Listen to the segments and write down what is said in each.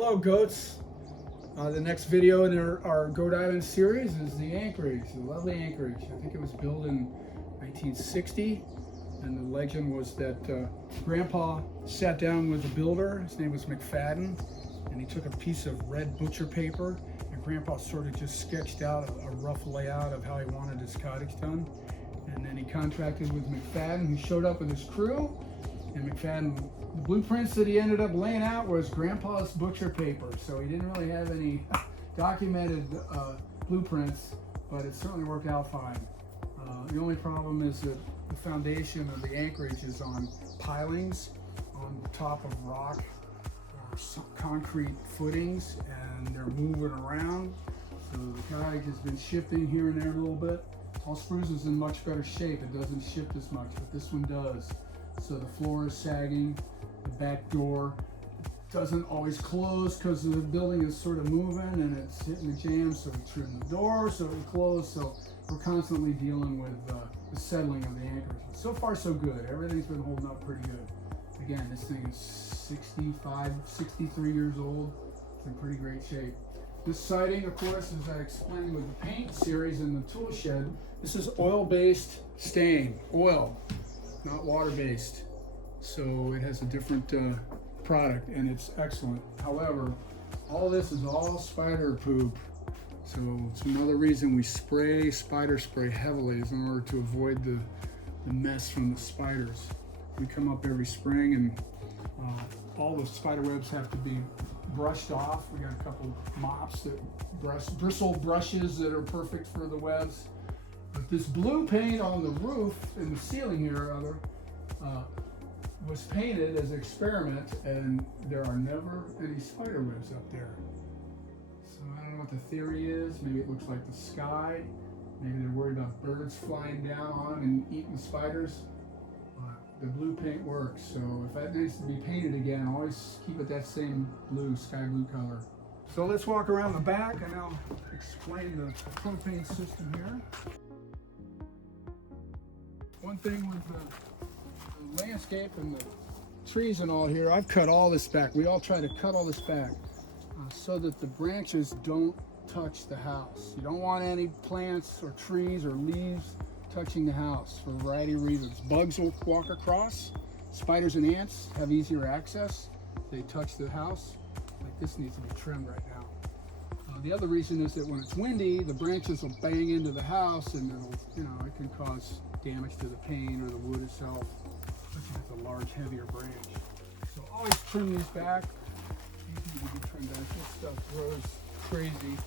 Hello goats. The next video in our Goat Island series is the Anchorage, the lovely Anchorage. I think it was built in 1960, and the legend was that Grandpa sat down with the builder. His name was McFadden, and he took a piece of red butcher paper, and Grandpa sort of just sketched out a rough layout of how he wanted his cottage done. And then he contracted with McFadden, who showed up with his crew. And McFadden, the blueprints that he ended up laying out was Grandpa's butcher paper. So he didn't really have any documented blueprints, but it certainly worked out fine. The only problem is that the foundation of the Anchorage is on pilings on top of rock or concrete footings, and they're moving around. So the cottage has been shifting here and there a little bit. All spruce is in much better shape. It doesn't shift as much, but this one does. So the floor is sagging, the back door doesn't always close because the building is sort of moving and it's hitting the jam, so we trim the door so it will close. So we're constantly dealing with the settling of the Anchorage. So far so good. Everything's been holding up pretty good. Again, this thing is 65, 63 years old. It's in pretty great shape. This siding, of course, as I explained with the paint series in the tool shed, this is oil-based stain, oil, not water-based. So it has a different product, and it's excellent. However, all this is all spider poop. So it's another reason we spray spider spray heavily, is in order to avoid the mess from the spiders. We come up every spring, and all the spider webs have to be brushed off. We got a couple mops that bristle brushes that are perfect for the webs. But this blue paint on the roof and the ceiling here was painted as an experiment, and there are never any spider webs up there. So I don't know what the theory is. Maybe it looks like the sky. Maybe they're worried about birds flying down on them and eating the spiders. The blue paint works, so if that needs to be painted again, always keep it that same blue, sky blue color. So let's walk around the back and I'll explain the propane system here. One thing with the landscape and the trees and all here, I've cut all this back. We all try to cut all this back so that the branches don't touch the house. You don't want any plants or trees or leaves touching the house for a variety of reasons. Bugs will walk across. Spiders and ants have easier access. They touch the house. Like this needs to be trimmed right now. The other reason is that when it's windy, the branches will bang into the house, and it'll, it can cause damage to the pane or the wood itself, especially if it's a large, heavier branch. So always trim these back. These need to be trimmed back. This stuff grows crazy.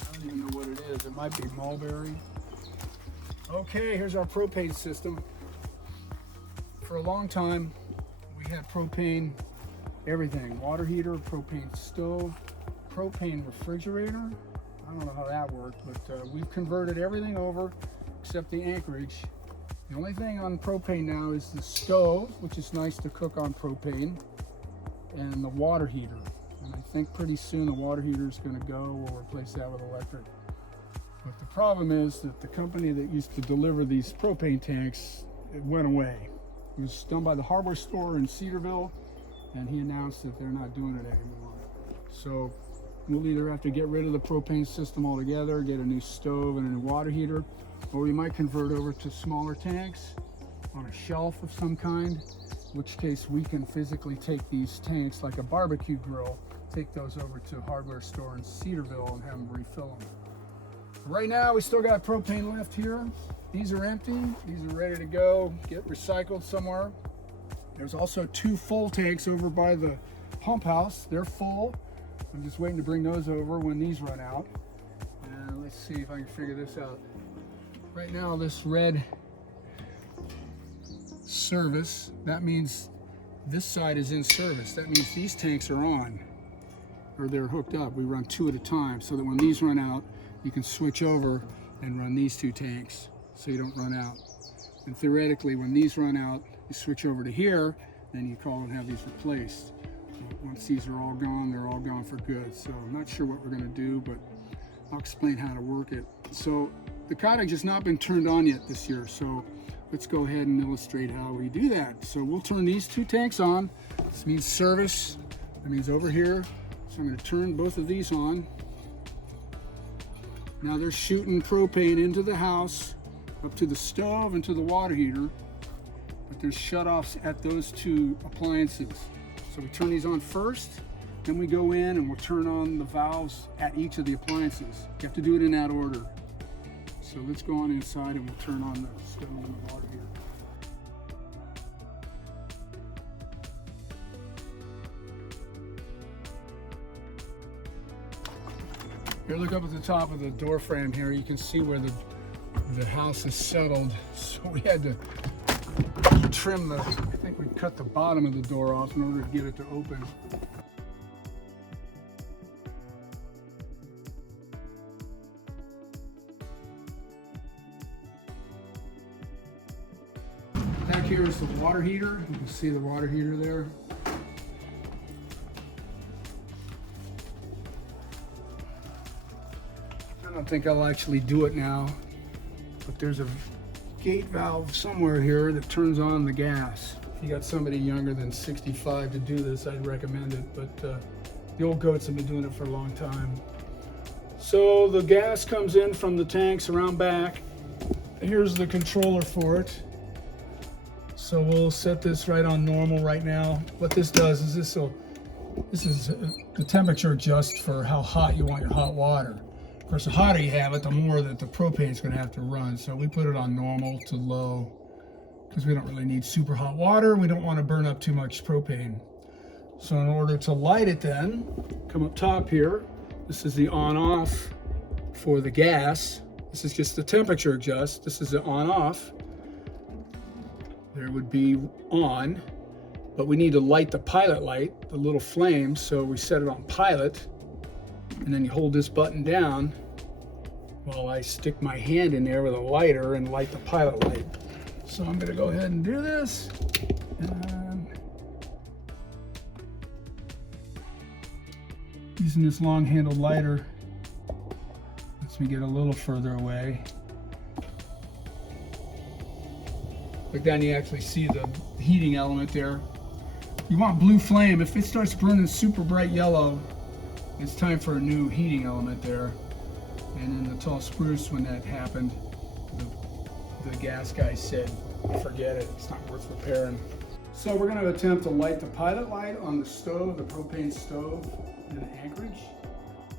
I don't even know what it is. It might be mulberry. Okay, here's our propane system. For a long time, we had propane everything. Water heater, propane stove, propane refrigerator. I don't know how that worked, but we've converted everything over except the Anchorage. The only thing on propane now is the stove, which is nice to cook on propane, and the water heater. And I think pretty soon the water heater is going to go. We'll replace that with electric. But the problem is that the company that used to deliver these propane tanks, it went away. It was done by the hardware store in Cedarville, and he announced that they're not doing it anymore. So we'll either have to get rid of the propane system altogether, get a new stove and a new water heater, or we might convert over to smaller tanks on a shelf of some kind, in which case we can physically take these tanks like a barbecue grill, take those over to a hardware store in Cedarville and have them refill them. Right now, we still got propane left here. These are empty. These are ready to go, get recycled somewhere. There's also 2 full tanks over by the pump house. They're full. I'm just waiting to bring those over when these run out. And let's see if I can figure this out. Right now, this red service, that means this side is in service. That means these tanks are on, or they're hooked up. We run 2 at a time so that when these run out, you can switch over and run these 2 tanks so you don't run out. And theoretically, when these run out, you switch over to here, then you call and have these replaced. Once these are all gone, they're all gone for good. So I'm not sure what we're gonna do, but I'll explain how to work it. So the cottage has not been turned on yet this year, so let's go ahead and illustrate how we do that. So we'll turn these 2 tanks on. This means service That means over here. So I'm going to turn both of these on. Now they're shooting propane into the house, up to the stove and to the water heater, but there's shutoffs at those two appliances. So we turn these on first, then we go in and we'll turn on the valves at each of the appliances. You have to do it in that order. So let's go on inside and we'll turn on the stove and the water heater. Here, look up at the top of the door frame here. You can see where the house is settled. So we had to trim I think we cut the bottom of the door off in order to get it to open. Back here is the water heater. You can see the water heater there. I don't think I'll actually do it now, but there's a gate valve somewhere here that turns on the gas. If you got somebody younger than 65 to do this, I'd recommend it, but the old goats have been doing it for a long time. So the gas comes in from the tanks around back. Here's the controller for it. So we'll set this right on normal right now. What this does is this is the temperature adjust for how hot you want your hot water. Of course, the hotter you have it, the more that the propane is going to have to run. So we put it on normal to low because we don't really need super hot water. We don't want to burn up too much propane. So in order to light it then, come up top here. This is the on-off for the gas. This is just the temperature adjust. This is the on-off. There would be on, but we need to light the pilot light, the little flame. So we set it on pilot. And then you hold this button down while I stick my hand in there with a lighter and light the pilot light. So I'm going to go ahead and do this. And using this long handled lighter lets me get a little further away. But then you actually see the heating element there. You want blue flame. If it starts burning super bright yellow, it's time for a new heating element there. And in the tall spruce, when that happened, the gas guy said, forget it, it's not worth repairing. So we're going to attempt to light the pilot light on the stove, the propane stove in Anchorage.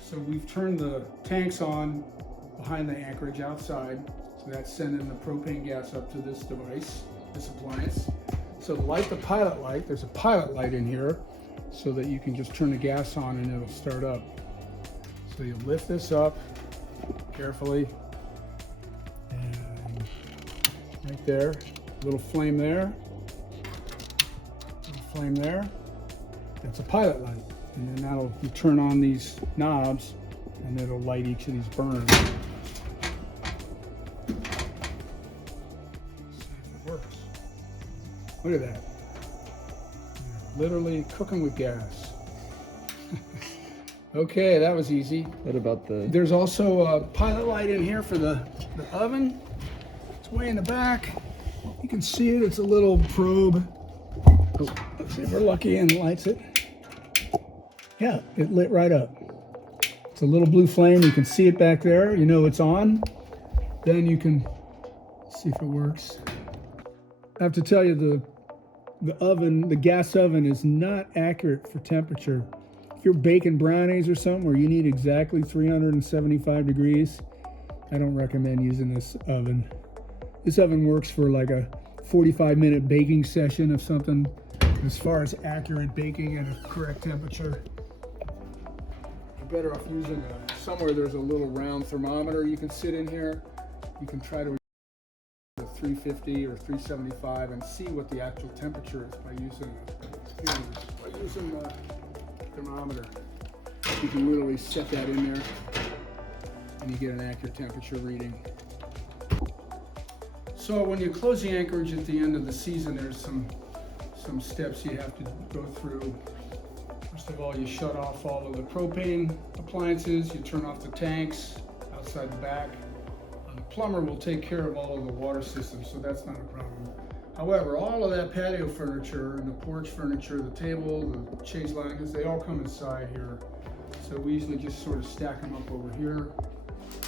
So we've turned the tanks on behind the Anchorage outside. So that's sending the propane gas up to this device, this appliance. So to light the pilot light, there's a pilot light in here, so that you can just turn the gas on and it'll start up. So you lift this up carefully, and right there, little flame there, little flame there. That's a pilot light, and then you turn on these knobs, and it'll light each of these burners. See if it works. Look at that. Literally cooking with gas. Okay, that was easy. What about There's also a pilot light in here for the oven. It's way in the back. You can see it. It's a little probe. Oh, let's see if we're lucky and it lights it. Yeah, it lit right up. It's a little blue flame. You can see it back there. You know it's on. Then you can see if it works. I have to tell you, the oven, the gas oven, is not accurate for temperature. If you're baking brownies or something where you need exactly 375 degrees, I don't recommend using this oven. This oven works for like a 45-minute baking session of something. As far as accurate baking at a correct temperature, you're better off using somewhere there's a little round thermometer you can sit in here. You can try to 350 or 375 and see what the actual temperature is by using the thermometer. You can literally set that in there and you get an accurate temperature reading. So when you close the Anchorage at the end of the season, there's some steps you have to go through. First of all, you shut off all of the propane appliances, you turn off the tanks outside the back. The plumber will take care of all of the water systems, so that's not a problem. However, all of that patio furniture and the porch furniture, the table, the chaise lounges, they all come inside here. So we usually just sort of stack them up over here.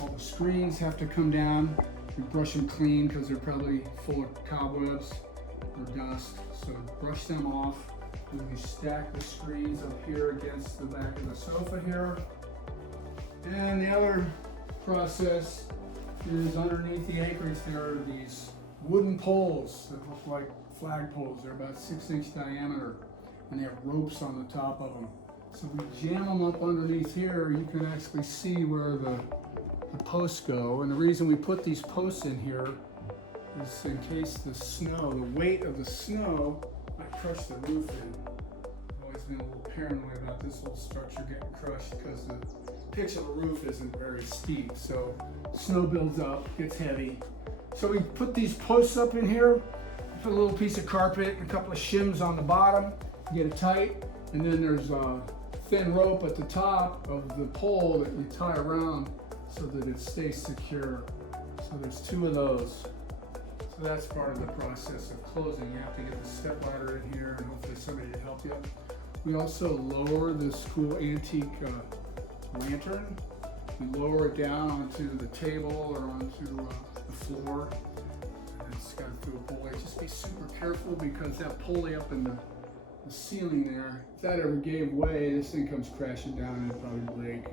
All the screens have to come down. We brush them clean because they're probably full of cobwebs or dust. So brush them off. And we stack the screens up here against the back of the sofa here. And the other process is underneath the Anchorage there are these wooden poles that look like flag poles. They're about 6-inch diameter and they have ropes on the top of them. So we jam them up underneath here. You can actually see where the posts go. And the reason we put these posts in here is in case the snow, the weight of the snow might crush the roof in. I've always been a little paranoid about this whole structure getting crushed because the pitch of the roof isn't very steep. So snow builds up, gets heavy. So we put these posts up in here, put a little piece of carpet and a couple of shims on the bottom, get it tight, and then there's a thin rope at the top of the pole that we tie around so that it stays secure. So there's 2 of those. So that's part of the process of closing. You have to get the step ladder in here and hopefully somebody to help you. We also lower this cool antique lantern. We lower it down onto the table or onto the floor. And it's got through a pulley. Just be super careful because that pulley up in the ceiling there, if that ever gave way, this thing comes crashing down and it'd probably break.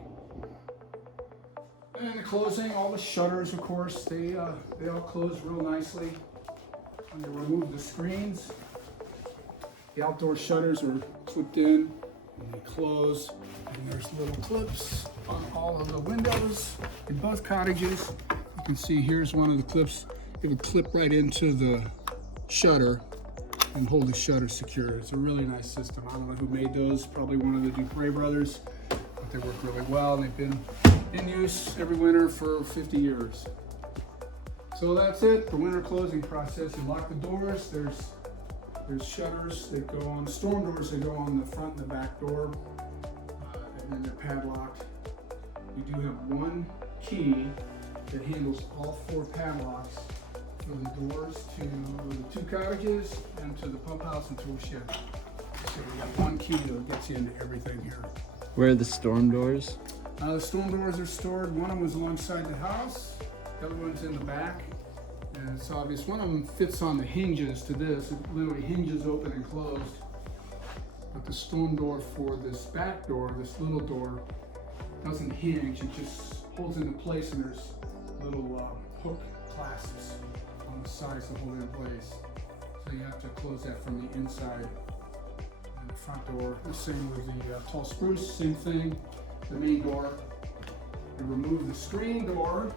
And the closing, all the shutters, of course, they all close real nicely. When you remove the screens, the outdoor shutters are clipped in and they close. And there's little clips on all of the windows in both cottages. You can see here's one of the clips. It would clip right into the shutter and hold the shutter secure. It's a really nice system. I don't know who made those, probably one of the Dupre brothers, but they work really well. They've been in use every winter for 50 years. So that's it, the winter closing process. You lock the doors, there's shutters that go on, storm doors that go on the front and the back door, and then they're padlocked. We do have one key that handles all 4 padlocks for the doors to the 2 cottages and to the pump house and tool shed. So we got one key that gets you into everything here. Where are the storm doors? The storm doors are stored. One of them is alongside the house. The other one's in the back. And it's obvious. One of them fits on the hinges to this. It literally hinges open and closed. But the storm door for this back door, this little door, doesn't hinge. It just holds into place and there's little hook clasps on the sides to hold it in place. So you have to close that from the inside. And the front door, the same with the tall spruce, same thing. The main door. You remove the screen door,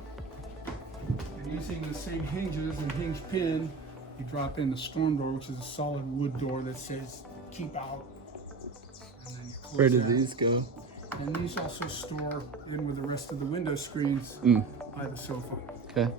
and using the same hinges and hinge pin, you drop in the storm door, which is a solid wood door that says "keep out." And then you close Where do that. these go? And these also store in with the rest of the window screens by the sofa. Okay.